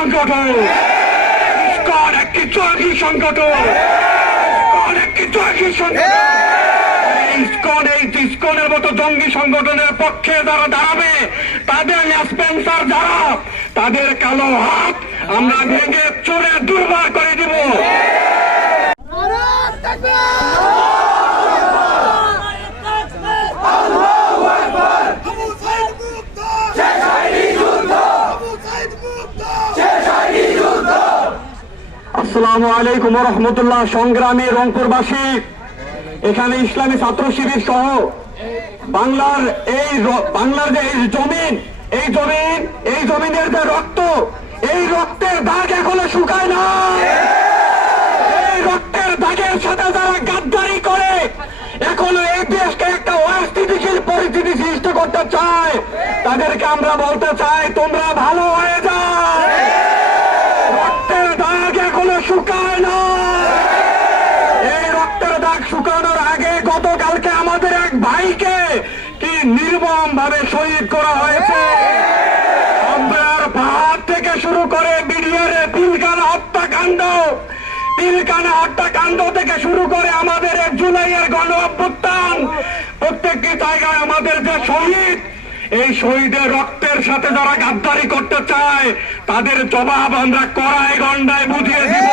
সংগঠন, ইসকন একটি জঙ্গি সংগঠন, ইসকন একটি জঙ্গি সংগঠন। ইসকনের মতো জঙ্গি সংগঠনের পক্ষে যারা দাঁড়াবে, তাদের স্পেন্সার যারা, তাদের কালো হাত আমরা ভেঙে চড়ে দুর্বার করে দিব। আসসালামু আলাইকুম ওয়া রাহমাতুল্লাহ। সংগ্রামী রংপুরবাসী, এখানে ইসলামী ছাত্র শিবির সহ বাংলার যে এই জমিনের যে রক্ত, এই রক্তের দাগ এখনো শুকায় না। এই রক্তের দাগের সাথে যারা গাদ্দারি করে এখনো এই দেশকে একটা অস্থিতিশীল পরিস্থিতি সৃষ্টি করতে চায়, তাদেরকে আমরা বলতে চাই, তোমরা ভালো হয়ে যাও। রক্তের দাগ এখনো শুকায় না। এই রক্তের দাগ শুকানোর আগে গতকালকে আমাদের এক ভাইকে কি নির্মম ভাবে শহীদ করা হয়েছে। আমরার পাহাড় থেকে শুরু করে বিডিআর পিলখানা হত্যাকাণ্ড থেকে শুরু করে আমাদের জুলাইয়ের গণ অভ্যুত্থান, প্রত্যেকটি জায়গায় আমাদের যে শহীদ, এই শহীদের রক্তের সাথে যারা গাদ্দারি করতে চায়, তাদের জবাব আমরা কড়াই গন্ডায় বুঝিয়ে দিব।